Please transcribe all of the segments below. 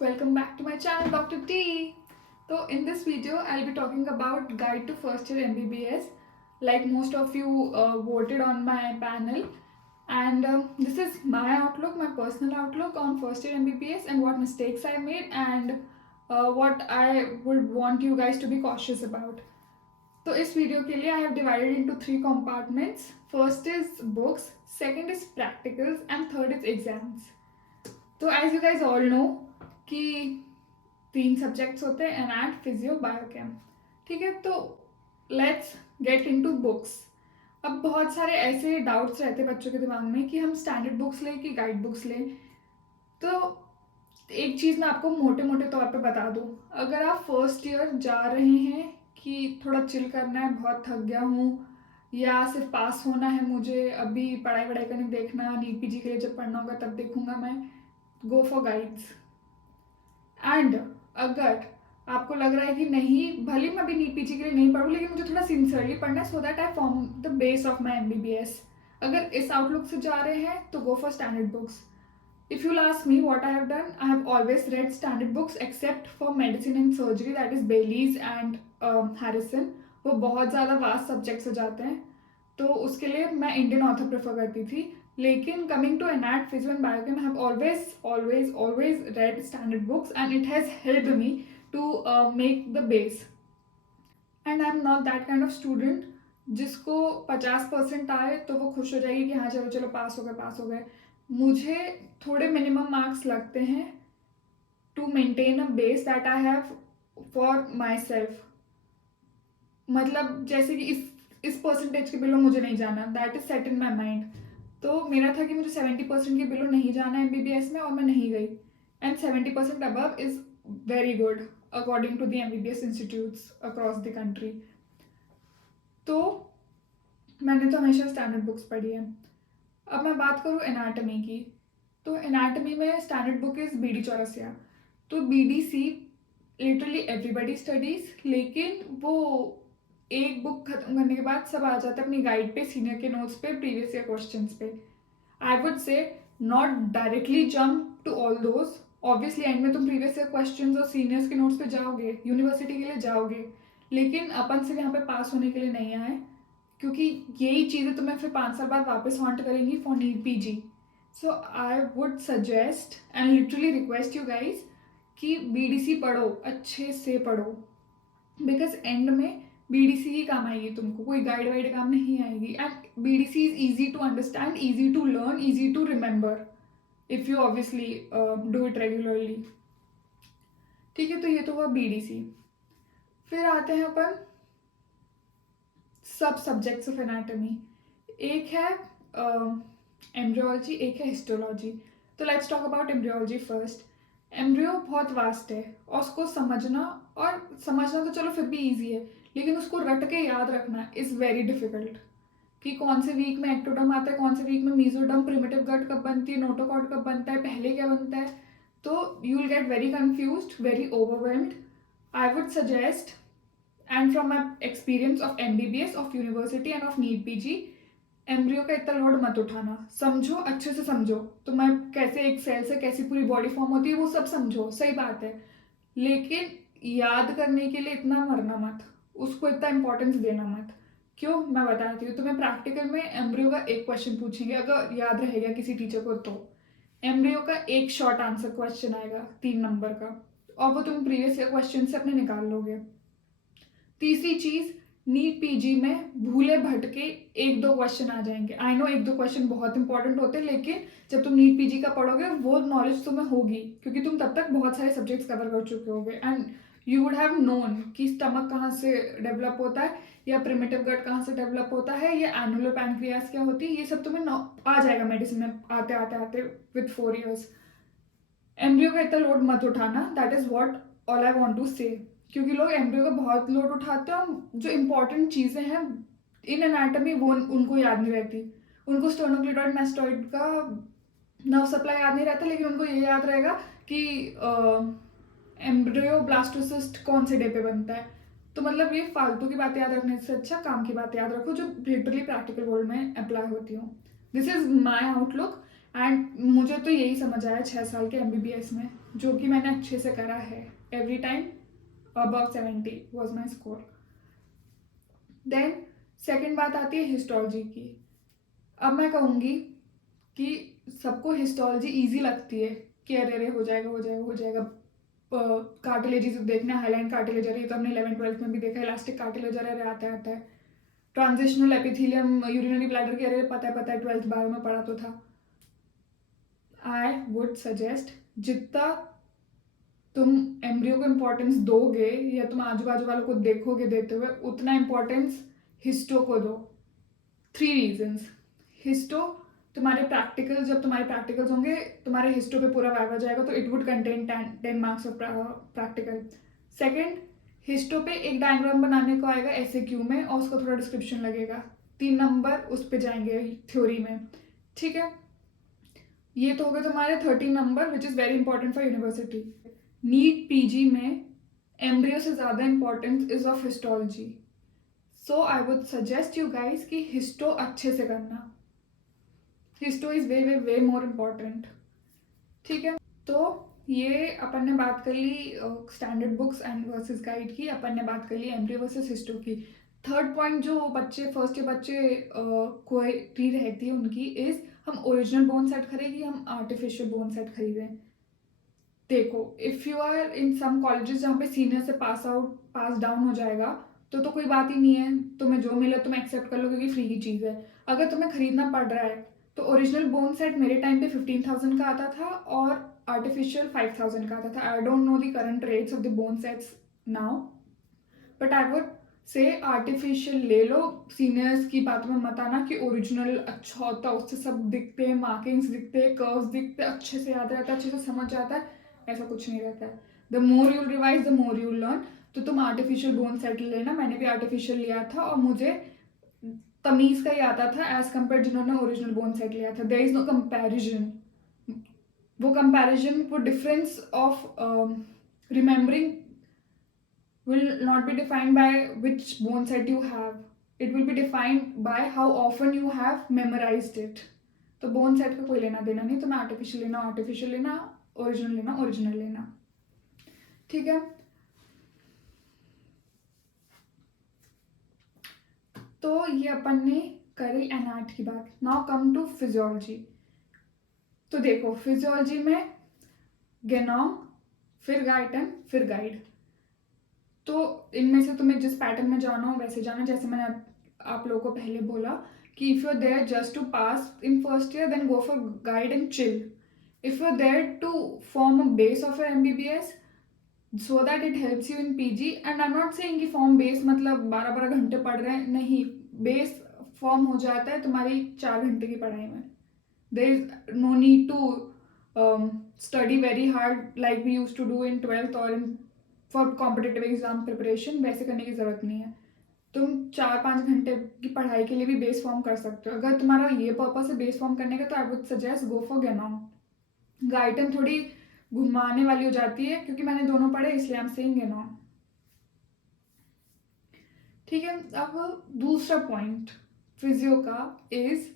welcome back to my channel Dr. T. So in this video I'll be talking about guide to first year MBBS. Like most of you voted on my panel, and this is my outlook, my personal outlook on first year MBBS and what mistakes I made and what I would want you guys to be cautious about. तो इस video के लिए I have divided into 3 compartments. First is books, second is practicals and third is exams. तो as you guys all know कि 3 subjects होते हैं, anat, physio, biochem. ठीक है, तो लेट्स गेट इनटू बुक्स. अब बहुत सारे ऐसे डाउट्स रहते हैं बच्चों के दिमाग में कि हम स्टैंडर्ड बुक्स लें कि गाइड बुक्स लें. तो एक चीज़ मैं आपको मोटे मोटे तौर पे बता दूँ. अगर आप फर्स्ट ईयर जा रहे हैं कि थोड़ा चिल करना है, बहुत थक गया हूँ, या सिर्फ पास होना है मुझे, अभी पढ़ाई वढ़ाई का नहीं देखना, नीट पीजी के लिए जब पढ़ना होगा तब देखूंगा मैं, गो फॉर गाइड्स. एंड अगर आपको लग रहा है कि नहीं, भले मैं अभी नीट पीजी के लिए नहीं पढ़ूँ लेकिन मुझे थोड़ा सिंसियरली पढ़ना है so that I form the base of my MBBS, अगर इस आउटलुक से जा रहे हैं तो go for standard books. If you'll ask me what I have done, I have always read standard books except for medicine and surgery, that is Baylis and Harrison. वो बहुत ज़्यादा वास्ट सब्जेक्ट्स हो जाते हैं, तो उसके लिए मैं इंडियन ऑथर प्रेफर करती थी. लेकिन coming to anat, physio and biochem, I have always read standard books and it has helped me to make the base. And I am not that kind of student जिसको 50% आए तो वो खुश हो जाएगी कि हाँ चलो चलो पास हो गए. मुझे थोड़े मिनिमम मार्क्स लगते हैं to maintain a base that I have for myself. मतलब जैसे कि इस परसेंटेज के बिलो मुझे नहीं जाना, that is set in my mind. तो मेरा था कि मुझे 70% के बिलो नहीं जाना MBBS में, और मैं नहीं गई. And 70% above is very good according to the MBBS institutes across the country. तो मैंने तो हमेशा स्टैंडर्ड बुक्स पढ़ी है. अब मैं बात करूँ एनाटमी की, तो एनाटमी में standard book is BD Chaurasia. तो BDC लिटरली एवरीबडी स्टडीज, लेकिन वो एक बुक खत्म करने के बाद सब आ जाता है अपनी गाइड पे, सीनियर के नोट्स पे, प्रीवियस ईयर क्वेश्चंस पे. I would say not directly jump to all those. Obviously end में तुम प्रीवियस ईयर क्वेश्चंस और सीनियर्स के नोट्स पे जाओगे, यूनिवर्सिटी के लिए जाओगे, लेकिन अपन सिर्फ यहाँ पे पास होने के लिए नहीं आए, क्योंकि यही चीज़ें तुम्हें फिर 5 साल बाद वापस हॉन्ट करेंगी for NEET PG. So I would suggest and literally request you guys कि BDC पढ़ो, अच्छे से पढ़ो, बिकॉज एंड में BDC ही काम आएगी तुमको, कोई गाइड वाइड काम नहीं आएगी. And BDC is easy to understand, easy to learn, easy to remember if you obviously do it regularly. ठीक है, तो ये तो हुआ BDC. फिर आते हैं अपन सब सब्जेक्ट्स ऑफ एनाटमी. एक है एम्ब्रियोलॉजी, एक है हिस्टोलॉजी. तो let's talk about embryology first. Embryo बहुत वास्ट है और उसको समझना तो चलो फिर भी इजी है, लेकिन उसको रट के याद रखना इज़ वेरी डिफिकल्ट. कि कौन से वीक में एक्टोडर्म आता है, कौन से वीक में मीजोडर्म, प्रिमिटिव गट कब बनती है, नोटोकॉर्ड कब बनता है, पहले क्या बनता है. तो you will get very confused, very overwhelmed. I would suggest, and from my experience of MBBS, of university and of NEET PG, embryo का इतना लोड मत उठाना. समझो, अच्छे से समझो. तो मैं कैसे एक सेल से कैसी पूरी बॉडी फॉर्म होती है वो सब समझो, सही बात है, लेकिन याद करने के लिए इतना मरना मत, उसको इतना इंपॉर्टेंस देना मत. क्यों, मैं बताती हूँ. तुम्हें प्रैक्टिकल में एम्ब्रियो का एक क्वेश्चन पूछेंगे, अगर याद रहेगा किसी टीचर को, तो एम्ब्रियो का एक शॉर्ट आंसर क्वेश्चन आएगा 3 नंबर का, और वो तुम प्रीवियस ईयर क्वेश्चन से अपने निकाल लोगे. तीसरी चीज़, नीट PG में भूले भटके 1-2 क्वेश्चन आ जाएंगे. आई नो 1-2 क्वेश्चन बहुत इंपॉर्टेंट होते हैं, लेकिन जब तुम नीट PG का पढ़ोगे वो नॉलेज तुम्हें होगी, क्योंकि तुम तब तक बहुत सारे सब्जेक्ट्स कवर कर चुके होगे. And you would have known कि स्टमक कहाँ से डेवलप होता है, या प्रिमिटिव गट कहाँ से डेवलप होता है, या एनुलर पैनक्रियास क्या होती है, ये सब तुम्हें आ जाएगा मेडिसिन में आते आते विद 4 years. एम्ब्रियो का इतना लोड मत उठाना, that is what all I want to say. क्योंकि लोग एम्ब्रियो का बहुत लोड उठाते हैं और जो इंपॉर्टेंट चीज़ें हैं इन एनाटमी वो उनको याद नहीं रहती. उनको स्टर्नोक्लिडॉइड मैस्टॉइड का नर्व सप्लाई याद नहीं रहता, लेकिन उनको ये याद रहेगा कि एम्ब्रियो ब्लास्टोसिस्ट कौन से डे पे बनता है. तो मतलब ये फालतू की बातें याद रखने से अच्छा काम की बातें याद रखो जो लिटरली प्रैक्टिकल वर्ल्ड में अप्लाई होती हूँ. This is my outlook and मुझे तो यही समझ आया 6 साल के MBBS में. जो कि मैंने अच्छे से करा है। Every time above 70 was my score. Then second बात आती है हिस्टोलॉजी की। अब मैं कहूँगी कि सबको हिस्टोलॉजी ईजी लगती है कि अरे अरे हो जाएगा। कार्टिलेजेस देखना, हाईलाइन कार्टिलेजर, ये तो हमने 11th-12th में भी देखा, इलास्टिक कार्टिलेजर अरे आता है। ट्रांजिशनल एपिथेलियम यूरिनरी ब्लैडर के अरे पता है 12th बायो में पढ़ा तो था। आई वुड सजेस्ट जितना तुम एम्ब्रियो को इम्पोर्टेंस दोगे या तुम आजू बाजू वालों को देखोगे देते हुए, उतना इम्पोर्टेंस हिस्टो को दो। 3 रीजंस। हिस्टो तुम्हारे प्रैक्टिकल, जब तुम्हारे प्रैक्टिकल्स होंगे तुम्हारे हिस्टो पे पूरा वाइवा जाएगा तो it would contain 10 marks of practical. Second, histo पे एक डायग्राम बनाने को आएगा एसएक्यू में और उसका थोड़ा डिस्क्रिप्शन लगेगा, 3 नंबर उस पे जाएंगे थ्योरी में। ठीक है, ये तो हो गए तुम्हारे 13 number which is very important for university. NEET PG में एम्ब्रियो से ज़्यादा importance is of histology. So I would suggest you guys कि हिस्टो अच्छे से करना। Histo is way way way more important. ठीक है, तो ये अपन ने बात कर ली standard books and versus guide की, अपन ने बात कर ली एम्ब्रियो वर्सेस हिस्टो की। थर्ड पॉइंट जो बच्चे फर्स्ट ईयर बच्चे क्वेरी रहती है उनकी इज हम ओरिजिनल बोन सेट खरीदें या हम आर्टिफिशियल बोन सेट खरीदें। देखो, if you are in some colleges जहाँ पे सीनियर से पास डाउन हो जाएगा तो कोई बात ही नहीं है, तुम्हें जो मिले तुम एक्सेप्ट कर लो क्योंकि फ्री की चीज़ है। अगर तुम्हें खरीदना पड़ रहा है तो ओरिजिनल बोन सेट मेरे टाइम पे 15,000 का आता था और आर्टिफिशियल 5,000 का आता था। I don't know the current rates of the bone sets now, but I would से आर्टिफिशियल ले लो। सीनियर्स की बातों में मत आना कि ओरिजिनल अच्छा होता है, उससे सब दिखते हैं, मार्किंग्स दिखते हैं, कर्व्स दिखते हैं, अच्छे से याद रहता है, अच्छे से समझ आता है। ऐसा कुछ नहीं रहता है। The more you'll revise the more you'll learn. तो तुम आर्टिफिशियल बोन सेट लेना, मैंने भी आर्टिफिशियल लिया था और मुझे तमीज का ही आता था एज कम्पेयर जिन्होंने ओरिजिनल बोन सेट लिया था। There is no comparison. वो कंपैरिजन, वो difference of remembering will not be defined by which bone set you have. It will be defined by how often you have memorized it. तो bone set का कोई लेना देना नहीं, तुम्हें artificial लेना, ओरिजिनल लेना। ठीक है, तो ये अपन ने करी एनाट की बात। Now come to physiology. तो देखो, फिजियोलॉजी में गेनोम, फिर गाइटन, फिर गाइड। तो इनमें से तुम्हें जिस पैटर्न में जाना हो वैसे जाना। जैसे मैंने आप लोगों को पहले बोला कि if you are there just to pass in first year then go for guide and chill. If you are there to form a base of MBBS so that it helps you in PG। And I am not saying कि form base मतलब 12-12 घंटे पढ़ रहे हैं, नहीं। Base form हो जाता है तुम्हारी 4 घंटे की पढ़ाई में। There is no need to study very hard like we use to do in 12th और in for competitive exam preparation. वैसे करने की ज़रूरत नहीं है। तुम 4-5 घंटे की पढ़ाई के लिए भी बेस फॉर्म कर सकते हो। अगर तुम्हारा ये पर्पस है बेस फॉर्म करने का तो I would suggest go for Ganong. Guyton थोड़ी घुमाने वाली हो जाती है क्योंकि मैंने दोनों पढ़े इसलिए आई एम सेइंग गेनोम। ठीक है, अब दूसरा पॉइंट फिजियो का इज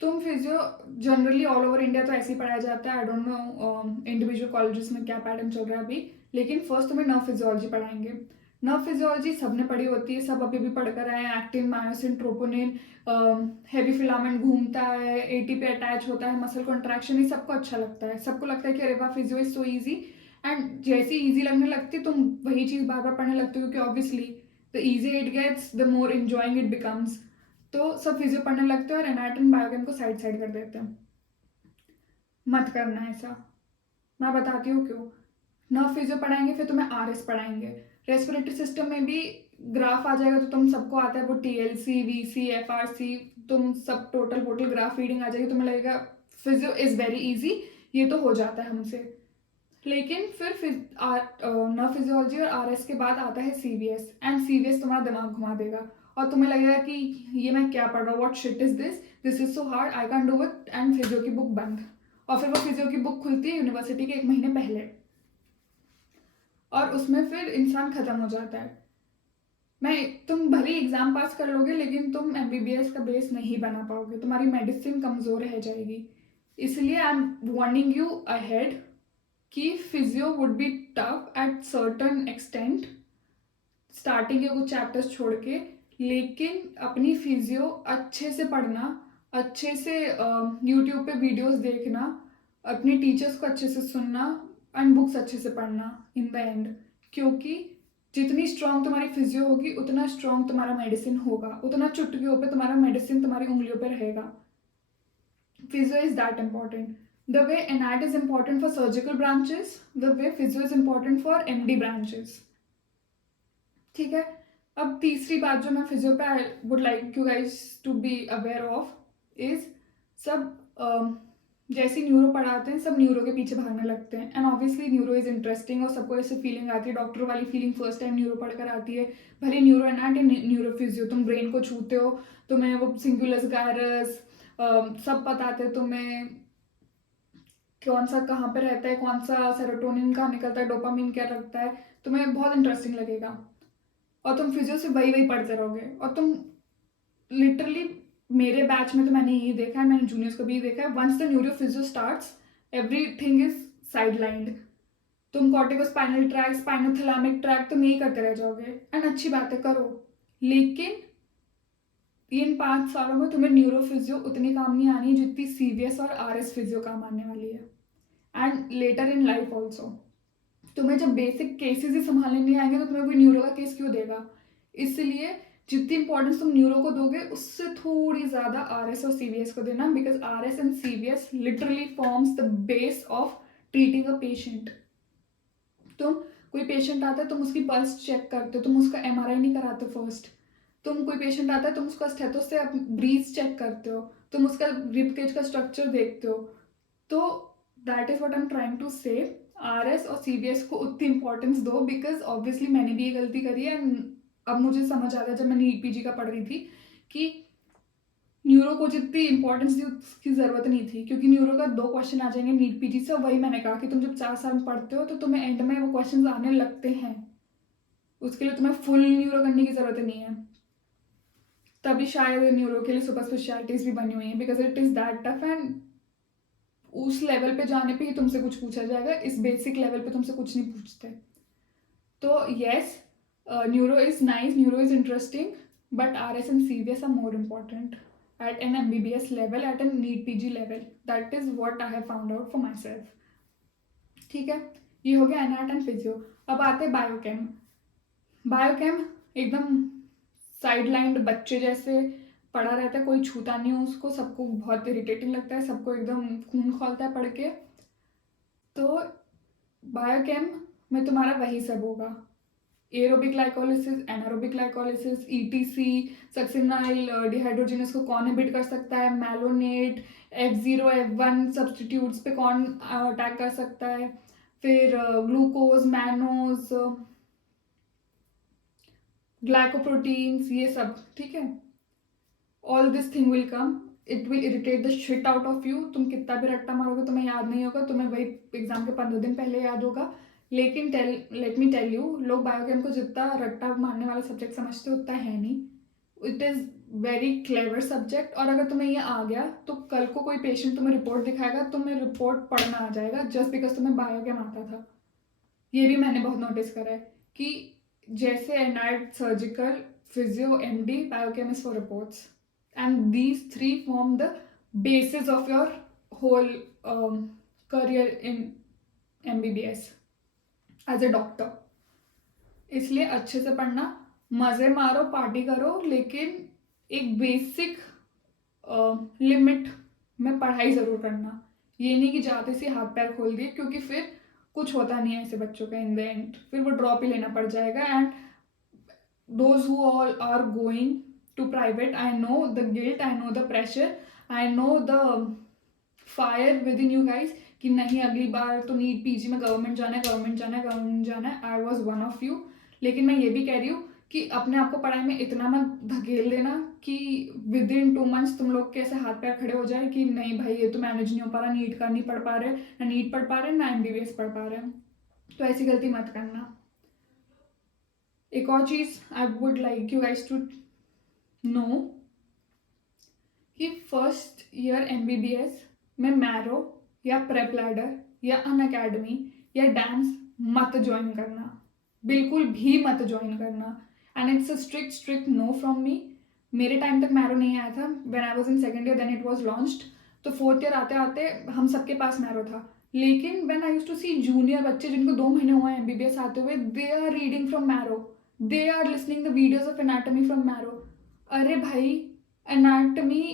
तुम physio generally all over India तो ऐसे ही पढ़ाया जाता है। I don't know individual colleges में क्या पैटर्न चल रहा है अभी, लेकिन फर्स्ट तुम्हें नर्व फिजियोलॉजी पढ़ाएंगे। नर्व फिजियोलॉजी सबने पढ़ी होती है, सब अभी भी पढ़कर आए हैं। Actin, myosin, troponin, heavy filament घूमता है, ATP अटैच होता है, मसल कॉन्ट्रैक्शन, ये सबको अच्छा लगता है। सबको लगता है कि अरे वाह physio is so easy. And जैसी ईजी लगने लगती तुम वही चीज़ बार बार पढ़ने लगते हो क्योंकि obviously the easy it gets the more enjoying it becomes. तो सब फिजियो पढ़ने लगते हैं और एनाटॉमी बायोकेम को साइड साइड कर देते हैं। मत करना ऐसा, मैं बताती हूँ क्यों। नर्व फिजियो पढ़ाएंगे फिर तुम्हें RS पढ़ाएंगे। रेस्पिरेटरी सिस्टम में भी ग्राफ आ जाएगा तो तुम सबको आता है वो TLC, VC, FRC, तुम सब टोटल ग्राफ रीडिंग आ जाएगी। तुम्हें लगेगा फिजियो इज वेरी इजी, ये तो हो जाता है हमसे। लेकिन फिर नर्व फिजियोलॉजी और RS के बाद आता है CVS एंड CVS तुम्हारा दिमाग घुमा देगा और तुम्हें लगेगा कि ये मैं क्या पढ़ रहा हूँ, what shit is this is so hard, I can do it. And physio की बुक बंद। और फिर वो फिजियो की बुक खुलती है यूनिवर्सिटी के 1 महीने पहले और उसमें फिर इंसान खत्म हो जाता है। तुम भले ही एग्जाम पास कर लोगे लेकिन तुम MBBS का बेस नहीं बना पाओगे, तुम्हारी मेडिसिन कमजोर रह जाएगी। इसलिए I am warning you ahead कि physio would be tough at certain extent, starting के कुछ चैप्टर्स छोड़ के, लेकिन अपनी फिजियो अच्छे से पढ़ना, अच्छे से यूट्यूब पे वीडियोस देखना, अपने टीचर्स को अच्छे से सुनना एंड बुक्स अच्छे से पढ़ना इन द एंड, क्योंकि जितनी स्ट्रांग तुम्हारी फिजियो होगी उतना स्ट्रांग तुम्हारा मेडिसिन होगा, उतना चुटकियों पे तुम्हारा मेडिसिन तुम्हारी उंगलियों पे रहेगा. Physio is that important. The way anat is important for surgical branches, the way physio is important for MD branches. ठीक है. अब तीसरी बात जो मैं फिजियो पे I would like you guys to be aware of is, सब जैसे न्यूरो पढ़ाते हैं सब न्यूरो के पीछे भागने लगते हैं, and obviously neuro is interesting और सबको ऐसे फीलिंग आती है, डॉक्टर वाली फीलिंग फर्स्ट टाइम न्यूरो पढ़कर आती है. भले न्यूरो एनाट या न्यूरो फिजियो, तुम ब्रेन को छूते हो, तुम्हें वो सिंगुलस गायरस सब बताते हैं तुम्हें, कौन सा कहाँ पे रहता है, कौन सा सेरोटोनिन कहाँ निकलता है, डोपामिन क्या लगता है, तुम्हें बहुत इंटरेस्टिंग लगेगा और तुम फिजियो से वही वही पढ़ते रहोगे. और तुम लिटरली, मेरे बैच में तो मैंने यही देखा है, मैंने जूनियर्स को भी देखा है, once the neuro physio starts everything is sidelined. तुम कॉर्टिकोस्पाइनल ट्रैक, स्पाइनोथैलेमिक ट्रैक तुम यही करते रह जाओगे, एंड अच्छी बात है करो, लेकिन इन 5 सालों में तुम्हें न्यूरो फिजियो उतनी काम नहीं आनी जितनी सीवीएस और आरएस फिजियो काम आने वाली है, and later in life also. तुम्हें जब बेसिक केसेस ही संभालने नहीं आएंगे तो तुम्हें कोई न्यूरो का केस क्यों देगा. इसलिए जितनी इंपॉर्टेंस तुम न्यूरो को दोगे उससे थोड़ी ज़्यादा आरएस और सीवीएस को देना, because RS and CVS literally forms the base of treating a patient. तुम कोई पेशेंट आता है, तुम उसकी पल्स चेक करते हो, तुम उसका एमआरआई नहीं कराते फर्स्ट. तुम कोई पेशेंट आता है, तुम उसका स्टेथोस से ब्रीथ चेक करते हो, तुम उसका रिब केज का स्ट्रक्चर देखते हो. तो that is what I am trying to say, RS और सीवीएस को उतनी इंपॉर्टेंस दो, बिकॉज ऑब्वियसली मैंने भी ये गलती करी है. अब मुझे समझ आ गया जब मैं नीट पीजी का पढ़ रही थी कि न्यूरो को जितनी इंपॉर्टेंस दी उसकी ज़रूरत नहीं थी, क्योंकि न्यूरो का 2 क्वेश्चन आ जाएंगे नीट पीजी से. वही मैंने कहा कि तुम जब 4 साल में पढ़ते हो तो तुम्हें एंड में वो क्वेश्चन आने लगते हैं, उसके लिए तुम्हें फुल न्यूरो करने की ज़रूरत नहीं है. तभी शायद न्यूरो के लिए सुपर स्पेशलिटीज़ भी बनी हुई हैं, because it is that tough, and उस लेवल पे जाने पे ही तुमसे कुछ पूछा जाएगा, इस बेसिक लेवल पे तुमसे कुछ नहीं पूछते. तो yes, neuro is nice, neuro is interesting, but RS and CVS are more important at an MBBS level, at a NEET PG level. That is what I have found out for myself. ठीक है, ये हो गया anat and physio. अब आते हैं biochem. Biochem एकदम sidelined बच्चे जैसे पढ़ा रहता है, कोई छूता नहीं हो उसको, सबको बहुत इरिटेटिंग लगता है, सबको एकदम खून खौलता है पढ़ के. तो बायोकेम में तुम्हारा वही सब होगा, aerobic glycolysis, anaerobic glycolysis, etc, succinyl dehydrogenase को कौन इनहिबिट कर सकता है, मैलोनेट, F0 F1 सब्सटीट्यूट्स पे कौन अटैक कर सकता है, फिर ग्लूकोज, मैनोज, ग्लाइकोप्रोटीन्स, ये सब. ठीक है, all this thing will come, it will irritate the shit out of you. तुम कितना भी रट्टा मारोगे तुम्हें याद नहीं होगा, तुम्हें वही एग्जाम के 15 दिन पहले याद होगा. लेकिन लेट मी टेल यू, लोग बायोकेम को जितना रट्टा मारने वाला सब्जेक्ट समझते उतना है नहीं. It is very clever subject, और अगर तुम्हें ये आ गया तो कल को कोई पेशेंट तुम्हें रिपोर्ट दिखाएगा, तुम्हें रिपोर्ट पढ़ना आ जाएगा जस्ट बिकॉज तुम्हें बायोकेम आता था. ये भी मैंने बहुत नोटिस करा है कि जैसे anat, surgical, physio, MD, biochem is for reports, and these 3 form the basis of your whole career in MBBS as a doctor. इसलिए अच्छे से पढ़ना, मज़े मारो, पार्टी करो, लेकिन एक बेसिक लिमिट में पढ़ाई ज़रूर करना. ये नहीं कि जाते से हाथ पैर खोल दिए, क्योंकि फिर कुछ होता नहीं है ऐसे बच्चों का इन द एंड, फिर वो ड्रॉप ही लेना पड़ जाएगा. And those who all are going to private, I know the guilt, I know the pressure, I know the fire within you guys कि नहीं अगली बार तो नीट पीजी में गवर्नमेंट जाना है, गवर्नमेंट जाना है, गवर्नमेंट जाना है. I was one of you. लेकिन मैं ये भी कह रही हूँ कि अपने आप को पढ़ाई में इतना मत धकेल देना कि विद इन 2 months तुम लोग के ऐसे हाथ पैर खड़े हो जाए कि नहीं भाई ये तो मैनेज नहीं हो पा रहा, नीट का नहीं पढ़ पा रहे, ना नीट पढ़ पा रहे ना MBBS पढ़ पा रहे. तो ऐसी गलती मत करना. एक और चीज़ I would like you guys to know कि फर्स्ट ईयर MBBS में मैरो या प्रेप लैडर या अन अकेडमी या डांस मत ज्वाइन करना, बिल्कुल भी मत ज्वाइन करना। And it's a strict no from me. मेरे टाइम तक मैरो नहीं आया था, when I was in second year then it was launched. तो फोर्थ ईयर आते आते हम सबके पास मैरो था। लेकिन when I used to see junior बच्चे जिनको 2 महीने हुए हैं एमबीबीएस आते हुए, they are reading from Marrow, they are listening the videos of anatomy from Marrow. अरे भाई, एनाटॉमी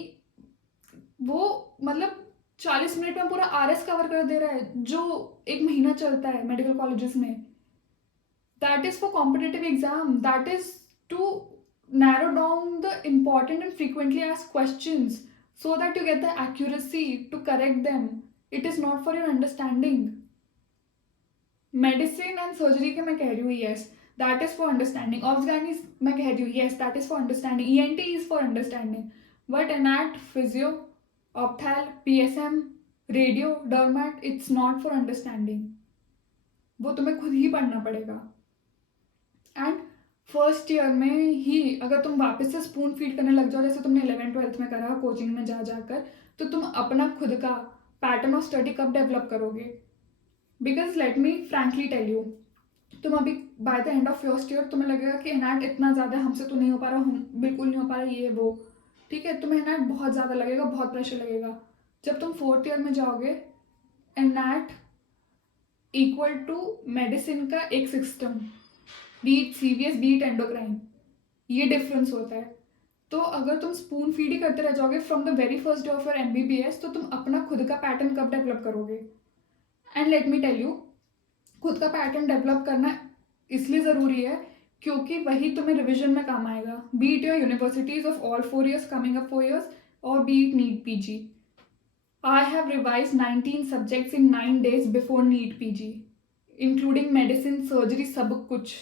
वो मतलब 40 मिनट में पूरा आरएस कवर कर दे रहा है जो 1 महीना चलता है मेडिकल कॉलेजेस में। That is for competitive exam, that is to narrow down the important and frequently asked questions so that you get the accuracy to correct them. It is not for your understanding. Medicine and surgery के मैं कह रही हूँ yes, that is for understanding. Obs-gynae मैं कह रही हूँ yes, that is for understanding. ENT is for understanding. But anat, physio, opthal, PSM, radio, dermat, it's not for understanding. वो तुम्हें खुद ही पढ़ना पड़ेगा। एंड फर्स्ट ईयर में ही अगर तुम वापस से स्पून फीड करने लग जाओ जैसे तुमने 11th-12th में करा कोचिंग में जा जाकर, तो तुम अपना खुद का पैटर्न ऑफ स्टडी कब डेवलप करोगे? Because let me frankly tell you, तुम अभी by the end of first year तुम्हें लगेगा कि एनएट इतना ज़्यादा हमसे तो नहीं हो पा रहा, हम बिल्कुल नहीं हो पा रहा, ये वो, ठीक है, तुम्हें एनएट बहुत ज़्यादा लगेगा, बहुत प्रेशर लगेगा। जब तुम फोर्थ ईयर में जाओगे, एनएट इक्वल टू मेडिसिन का एक system, beat CVS beat endocrine, ये डिफरेंस होता है। तो अगर तुम स्पून फीड ही करते रह जाओगे from the very first day of your MBBS, तो तुम अपना खुद का पैटर्न कब डेवलप करोगे? And let me tell you, खुद का पैटर्न डेवलप करना इसलिए ज़रूरी है क्योंकि वही तुम्हें रिविजन में काम आएगा, beat your universities of all 4 years coming up 4 years और beat NEET PG. I have revise 19 subjects in 9 days before NEET PG, including medicine, surgery, सब कुछ।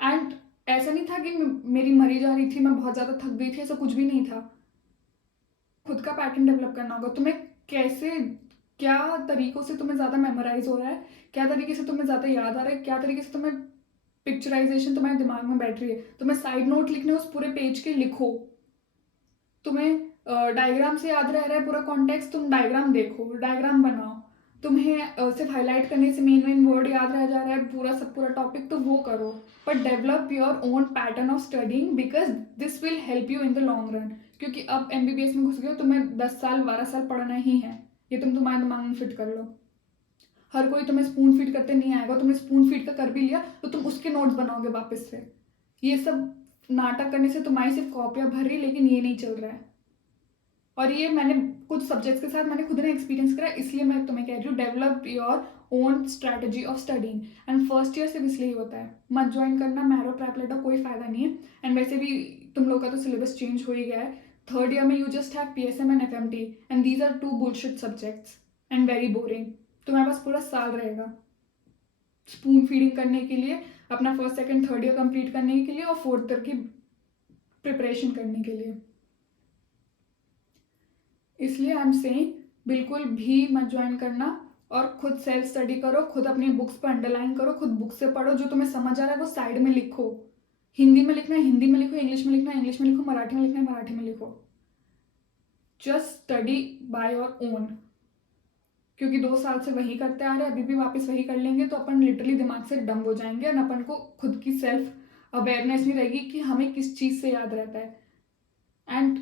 एंड ऐसा नहीं था कि मेरी मरी जा रही थी, मैं बहुत ज़्यादा थक गई थी, ऐसा कुछ भी नहीं था। खुद का पैटर्न डेवलप करना होगा तुम्हें, कैसे, क्या तरीकों से तुम्हें ज़्यादा मेमोराइज हो रहा है, क्या तरीके से तुम्हें ज़्यादा याद आ रहा है, क्या तरीके से तुम्हें पिक्चराइजेशन तुम्हारे दिमाग में बैठ रही है। तुम्हें साइड नोट लिखने, उस पूरे पेज के लिखो। तुम्हें डायग्राम से याद रह रहा है पूरा कॉन्टेक्स्ट, तुम डायग्राम देखो, डायग्राम बनाओ। तुम्हें सिर्फ हाईलाइट करने से मेन वर्ड याद रह जा रहा है पूरा सब पूरा टॉपिक, तो वो करो। But develop your own pattern of studying because this will help you in the long run. क्योंकि अब एमबीबीएस में घुस गए हो, तुम्हें 10 साल 12 साल पढ़ना ही है, ये तुम तुम्हारे दिमाग में फिट कर लो। हर कोई तुम्हें स्पून फीड करते नहीं आएगा, तुमने स्पून फीड का कर भी लिया तो तुम उसके नोट्स बनाओगे वापस से। ये सब नाटक करने से तुम्हारी सिर्फ कॉपियाँ भर रही, लेकिन ये नहीं चल रहा है। और ये मैंने कुछ सब्जेक्ट्स के साथ मैंने खुद ने एक्सपीरियंस करा, इसलिए मैं तुम्हें कह रही हूँ develop your own strategy of studying. And first year सिर्फ इसलिए होता है, मत ज्वाइन करना मैरो प्रैपलेटा, कोई फायदा नहीं है। एंड वैसे भी तुम लोग का तो सिलेबस चेंज हो ही गया है। थर्ड ईयर में you just have PSM and FMT and these are 2 bullshit subjects and very boring. तुम्हारे पास पूरा साल रहेगा स्पून फीडिंग करने के लिए, अपना first second third year complete करने के लिए और फोर्थ ईयर की प्रिपरेशन करने के लिए। इसलिए आई एम सेइंग बिल्कुल भी मत ज्वाइन करना, और खुद सेल्फ स्टडी करो, खुद अपनी बुक्स पर अंडरलाइन करो, खुद बुक से पढ़ो, जो तुम्हें समझ आ रहा है वो साइड में लिखो। हिंदी में लिखना है हिंदी में लिखो, इंग्लिश में लिखना है इंग्लिश में लिखो, मराठी में लिखना है मराठी में लिखो। Just study by your own, क्योंकि 2 साल से वही करते आ रहे हैं, अभी भी वापस वही कर लेंगे तो अपन लिटरली दिमाग से डंब हो जाएंगे और अपन को खुद की सेल्फ अवेयरनेस नहीं रहेगी कि हमें किस चीज़ से याद रहता है। एंड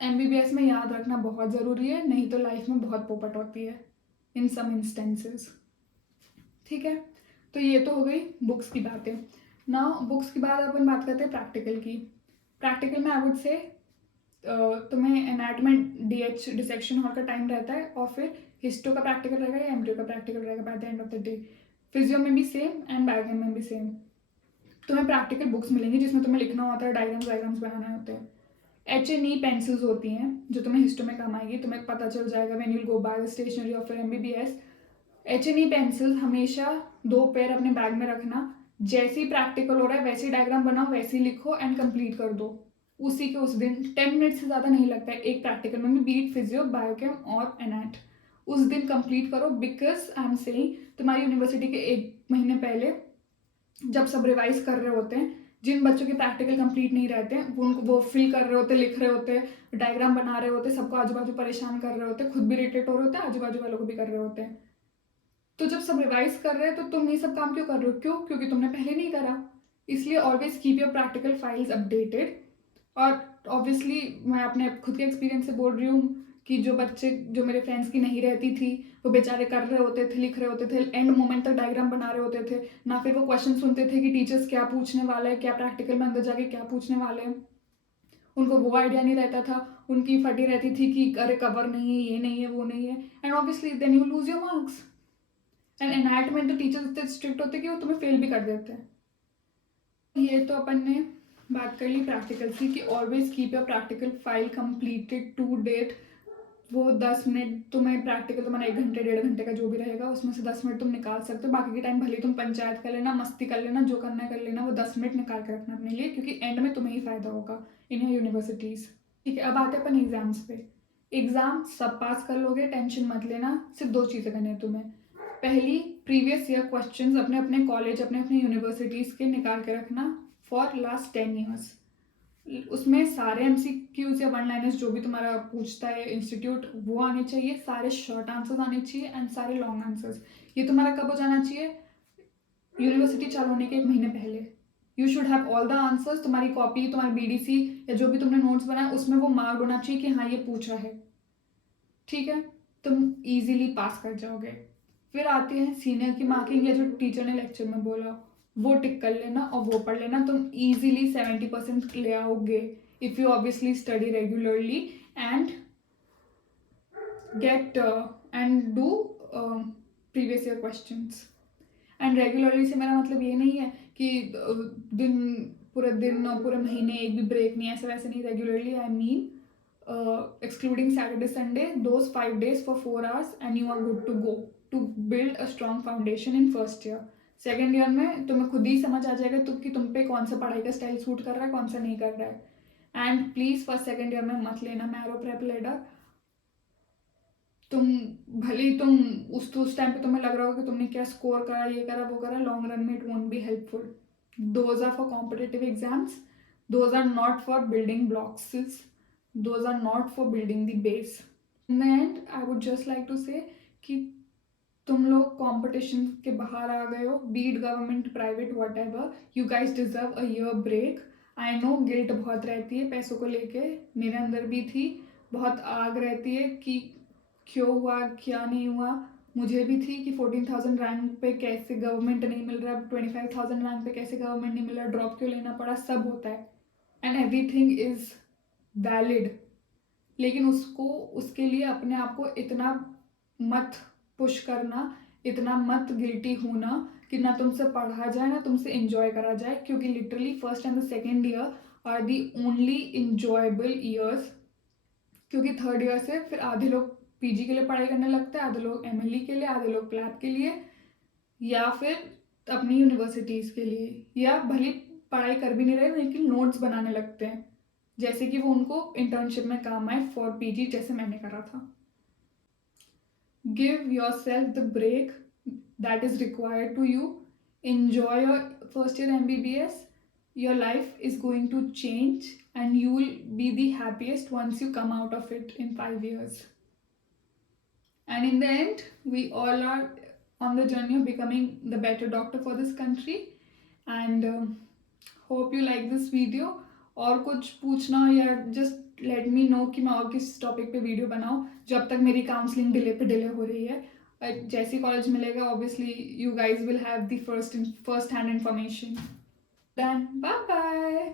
एमबीबीएस में याद रखना बहुत ज़रूरी है, नहीं तो लाइफ में बहुत पोपट होती है इन सम इंस्टेंसेस। ठीक है, तो ये तो हो गई बुक्स की बातें। नाउ बुक्स के बाद अपन बात करते हैं प्रैक्टिकल की। प्रैक्टिकल में आई वुड से तुम्हें एनाटॉमी डीएच डिसेक्शन हॉल का टाइम रहता है, और फिर हिस्टो का प्रैक्टिकल रहेगा या एमब्रियो का प्रैक्टिकल रहेगा bye the end of the day. Physio में भी सेम एंड बायोकेम में भी सेम। तुम्हें प्रैक्टिकल बुक्स मिलेंगी जिसमें तुम्हें लिखना होता है, डायग्राम्स बनाने होते हैं। HNE पेंसिल्स होती हैं जो तुम्हें हिस्टो में काम आएगी, तुम्हें पता चल जाएगा when you go buy the stationery of your MBBS. HNE pencils हमेशा 2 पेयर अपने बैग में रखना, जैसे ही प्रैक्टिकल हो रहा है वैसे ही डायग्राम बनाओ, वैसे ही लिखो एंड कंप्लीट कर दो उसी के उस दिन। 10 मिनट से ज़्यादा नहीं लगता है एक प्रैक्टिकल में भी, बीट फिजियो, बायोकेम और एनाट, उस दिन कंप्लीट करो। बिकॉज आई एम सेइंग तुम्हारी यूनिवर्सिटी के 1 महीने पहले जब सब रिवाइज कर रहे होते हैं, जिन बच्चों के प्रैक्टिकल कंप्लीट नहीं रहते हैं वो फिल कर रहे होते, लिख रहे होते, डायग्राम बना रहे होते, सबको आजू बाजू परेशान कर रहे होते, खुद भी इरिटेट हो रहे होते हैं, आजू बाजू वालों को भी कर रहे होते हैं। तो जब सब रिवाइज कर रहे हैं तो तुम ये सब काम क्यों कर रहे हो? क्यों? क्योंकि तुमने पहले नहीं करा। इसलिए always keep your practical files updated. और ऑब्वियसली मैं अपने खुद के एक्सपीरियंस से बोल रही हूँ कि जो बच्चे जो मेरे फ्रेंड्स की नहीं रहती थी, वो बेचारे कर रहे होते थे, लिख रहे होते थे, एंड मोमेंट तक डायग्राम बना रहे होते थे, ना फिर वो क्वेश्चन सुनते थे कि टीचर्स क्या पूछने वाले हैं, क्या प्रैक्टिकल में अंदर जाके क्या पूछने वाले हैं। उनको वो आइडिया नहीं रहता था, उनकी फटी रहती थी कि अरे कवर नहीं है, ये नहीं है, वो नहीं है, and obviously then you lose your marks. And NIT में तो टीचर्स इतने स्ट्रिक्ट होते हैं कि वो तुम्हें फेल भी कर देते हैं। ये तो अपन ने बात कर ली प्रैक्टिकल की कि always keep your practical file completed to date. वो 10 मिनट तुम्हें प्रैक्टिकल, तुम्हारा 1 घंटे 1.5 घंटे का जो भी रहेगा उसमें से 10 मिनट तुम निकाल सकते हो। बाकी के टाइम भले तुम पंचायत कर लेना, मस्ती कर लेना, जो करना है कर लेना, वो 10 मिनट निकाल कर रखना अपने लिए, क्योंकि एंड में तुम्हें ही फायदा होगा इन यूनिवर्सिटीज़। ठीक है, अब आते हैं अपन एग्जाम्स पे। एग्जाम सब पास कर लोगे, टेंशन मत लेना। सिर्फ 2 चीज़ें करनी है तुम्हें। पहली, प्रीवियस ईयर क्वेश्चंस अपने अपने कॉलेज, अपने अपने यूनिवर्सिटीज़ के निकाल के रखना फॉर लास्ट 10 ईयर्स। उसमें सारे MCQs या वन लाइनर्स जो भी तुम्हारा पूछता है इंस्टीट्यूट, वो आने चाहिए। सारे शॉर्ट आंसर्स आने चाहिए एंड सारे लॉन्ग आंसर्स। ये तुम्हारा कब हो जाना चाहिए? यूनिवर्सिटी चालू होने के 1 महीने पहले। You should have all the answers. तुम्हारी कॉपी, तुम्हारी BDC या जो भी तुमने नोट्स बनाया उसमें वो मार्क होना चाहिए कि हाँ ये पूछ रहा है। ठीक है, तुम इजीली पास कर जाओगे। फिर आती है सीनियर की मार्किंग, या जो टीचर ने लेक्चर में बोला वो टिक कर लेना और वो पढ़ लेना। तुम इजीली 70% ले आओगे if you obviously study regularly and get and do previous year questions. And regularly से मेरा मतलब ये नहीं है कि पूरे दिन और पूरे महीने एक भी ब्रेक नहीं, ऐसा वैसे नहीं। Regularly I mean excluding Saturday, Sunday, those 5 days for 4 hours and you are good to go to build a strong foundation in first year. Second year में तुम्हें खुद ही समझ आ जाएगा कि तुम पे कौन सा पढ़ाई का स्टाइल सूट कर रहा है, कौन सा नहीं कर रहा है। And please first second year में मत लेना मैरो प्रेप लेडर। तुम भले ही तुम उस टाइम पे तुम्हें लग रहा हो कि तुमने क्या स्कोर करा, ये करा, वो करा, लॉन्ग रन में it won't be helpful. Those are for competitive exams, those are not for building blocks, those are not for building the base. In the end, I would just like to say कि तुम लोग competition के बाहर आ गए हो, be it government, private, whatever, you guys deserve a year break. I know guilt बहुत रहती है पैसों को लेके, मेरे अंदर भी थी, बहुत आग रहती है कि क्यों हुआ, क्या नहीं हुआ। मुझे भी थी कि 14,000 रैंक पे कैसे गवर्नमेंट नहीं मिल रहा, 25,000 रैंक पे कैसे गवर्नमेंट नहीं मिल रहा, ड्रॉप क्यों लेना पड़ा, सब होता है एंड एवरीथिंग इज़ वैलिड। लेकिन उसके लिए अपने आप को इतना मत पुश करना, इतना मत गिल्टी होना कि ना तुमसे पढ़ा जाए ना तुमसे इंजॉय करा जाए, क्योंकि literally first and the second year are the only enjoyable years. क्योंकि थर्ड ईयर से फिर आधे लोग PG के लिए पढ़ाई करने लगते हैं, आधे लोग MLE के लिए, आधे लोग प्लैब के लिए, या फिर अपनी यूनिवर्सिटीज़ के लिए, या भले पढ़ाई कर भी नहीं रहे लेकिन नोट्स बनाने लगते हैं, जैसे कि वो उनको इंटर्नशिप में काम आए फॉर PG, जैसे मैंने करा था। Give yourself the break that is required to you. Enjoy your first year MBBS. Your life is going to change and you will be the happiest once you come out of it in 5 years. And in the end, we all are on the journey of becoming the better doctor for this country. And hope you like this video. और कुछ पूछना हो या just let me know कि मैं और किस topic पे वीडियो बनाऊँ, जब तक मेरी काउंसलिंग डिले पे डिले हो रही है। जैसे कॉलेज मिलेगा obviously you guys will have the first hand information. Then bye bye.